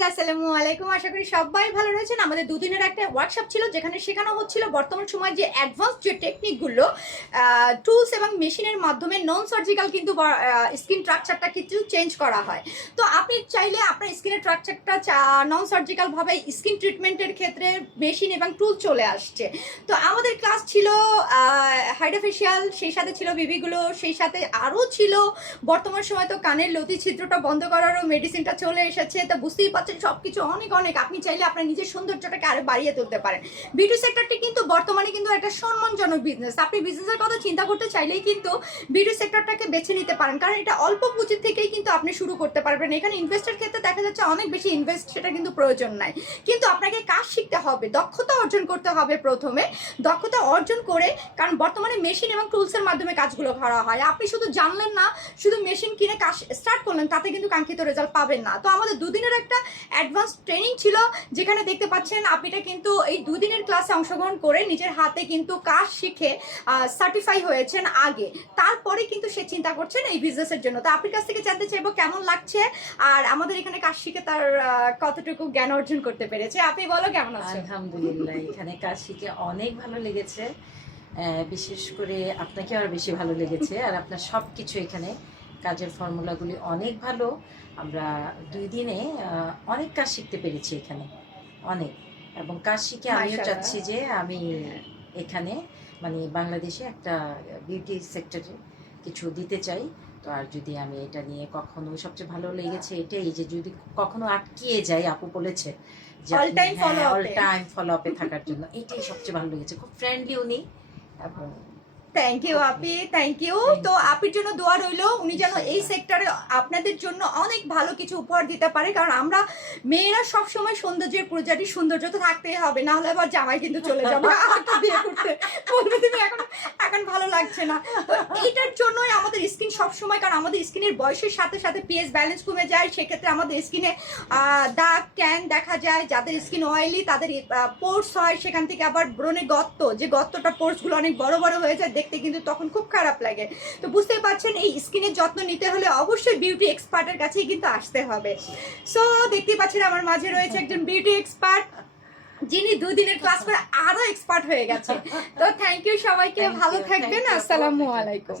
Guys, আসসালামু আলাইকুম। আশা করি সবাই ভালো রয়েছেন। আমাদের দুদিনের একটা ওয়ার্কশপ ছিল যেখানে শেখানো হচ্ছিল বর্তমান সময় যে অ্যাডভান্স যে টেকনিকগুলো টুলস এবং মেশিনের মাধ্যমে নন সার্জিক্যাল কিন্তু স্কিন স্ট্রাকচারটা কিছু চেঞ্জ করা হয়। তো আপনি চাইলে আপনার স্কিনের স্ট্রাকচারটা নন সার্জিক্যাল ভাবে স্কিন ট্রিটমেন্টের ক্ষেত্রে মেশিন এবং টুল চলে আসছে। তো আমাদের ক্লাস ছিল হাইড্রোফেশিয়াল, সেই সাথে ছিল বিবিগুলো, সেই সাথে আরও ছিল বর্তমান সময় তো কানের লতি ছিদ্রটা বন্ধ করারও মেডিসিনটা চলে এসেছে। তো বুঝতেই পারছেন সবকিছু অনেক অনেক আপনি চাইলে আপনার নিজের সৌন্দর্যটাকে আরো বাড়িয়ে তুলতে পারেন। বিউটি সেক্টরটি কিন্তু বর্তমানে কিন্তু একটা সম্মানজনক বিজনেস। আপনি বিজনেসের কথা চিন্তা করতে চাইলেই কিন্তু বিউটি সেক্টরটাকে বেছে নিতে পারেন, কারণ এটা অল্প পুঁজি থেকেই কিন্তু আপনি শুরু করতে পারবেন। এখানে ইনভেস্টের ক্ষেত্রে দেখা যাচ্ছে অনেক বেশি ইনভেস্ট, সেটা কিন্তু প্রয়োজন নাই, কিন্তু আপনাকে কাজ শিখতে হবে, দক্ষতা অর্জন করতে হবে। প্রথমে দক্ষতা অর্জন করে, কারণ বর্তমানে মেশিন এবং টুলসের মাধ্যমে কাজগুলো করা হয়। আপনি শুধু জানলেন না, শুধু মেশিন কিনে কাজ স্টার্ট করলেন, তাতে কিন্তু কাঙ্ক্ষিত রেজাল্ট পাবেন না। তো আমাদের দুদিনের একটা অ্যাডভান্স ট্রেনিং ছিল, যেখানে দেখতে পাচ্ছেন আপনিটা কিন্তু এই দুদিনের ক্লাসে অংশগ্রহণ করে নিজের হাতে কিন্তু কাজ শিখে সার্টিফাই হয়েছেন আগে, তারপরে কিন্তু সে চিন্তা করছেন এই বিজনেসের জন্য। তো আপনার কাছ থেকে জানতে চাইবো কেমন লাগছে, আর আমাদের এখানে কাজ শিখে তার কতটুকু জ্ঞান অর্জন করতে পেরেছে। আপনি বলো কেমন আছেন? আলহামদুলিল্লাহ, এখানে কাজ শিখে অনেক ভালো লেগেছে। বিশেষ করে আপনাকে আরো বেশি ভালো লেগেছে। আর আপনার সব কিছু এখানে কাজের ফর্মুলাগুলি অনেক ভালো। আমরা 2 দিনে অনেক কাজ শিখতে পেরেছি এখানে, অনেক। এবং কাজ শিখে আমিও চাচ্ছি যে আমি এখানে মানে বাংলাদেশে একটা বিউটি সেক্টরে কিছু দিতে চাই। তো আর যদি আমি এটা নিয়ে কখনো, সবচেয়ে ভালো লেগেছে এটাই যে যদি কখনো আটকিয়ে যাই, আপু বলেছে যে অল টাইম ফলো আপে থাকার জন্য, এটাই সবচেয়ে ভালো লেগেছে। খুব ফ্রেন্ডলি উনি। এবং thank you Api, thank you. তো আপির জন্য দোয়া রইল, উনি যেন এই সেক্টরে আপনাদের জন্য অনেক ভালো কিছু উপহার দিতে পারে, কারণ আমরা মেয়েরা সবসময় সৌন্দর্যের পূজারি, সৌন্দর্য তো থাকতেই হবে, না হলে আবার জামাই কিন্তু চলে যাবে একটা বিয়ে করতে, বলবে তুমি এখন এখন ভালো লাগছে না। তো এইটার জন্যই আমাদের স্কিন সবসময়, কারণ আমাদের স্কিনের বয়সের সাথে সাথে পিএইচ ব্যালেন্স কমে যায়, সেক্ষেত্রে আমাদের স্কিনে দাগ ট্যান দেখা যায়। যাদের স্কিন অয়েলি তাদের পোর্স হয়, সেখান থেকে আবার ব্রণে গর্ত, যে গর্তটা পোর্সগুলো অনেক বড় বড় হয়ে যায়, দেখতে কিন্তু তখন খুব খারাপ লাগে। তো বুঝতেই পারছেন এই স্কিনের যত্ন নিতে হলে অবশ্যই বিউটি এক্সপার্টের কাছেই কিন্তু আসতে হবে। সো দেখতেই পাচ্ছেন আমার মাঝে রয়েছে একজন বিউটি এক্সপার্ট, যিনি 2 দিনের ক্লাস করে আরো এক্সপার্ট হয়ে গেছে। তো থ্যাংক ইউ সবাইকে, ভালো থাকবেন। আসসালামু আলাইকুম।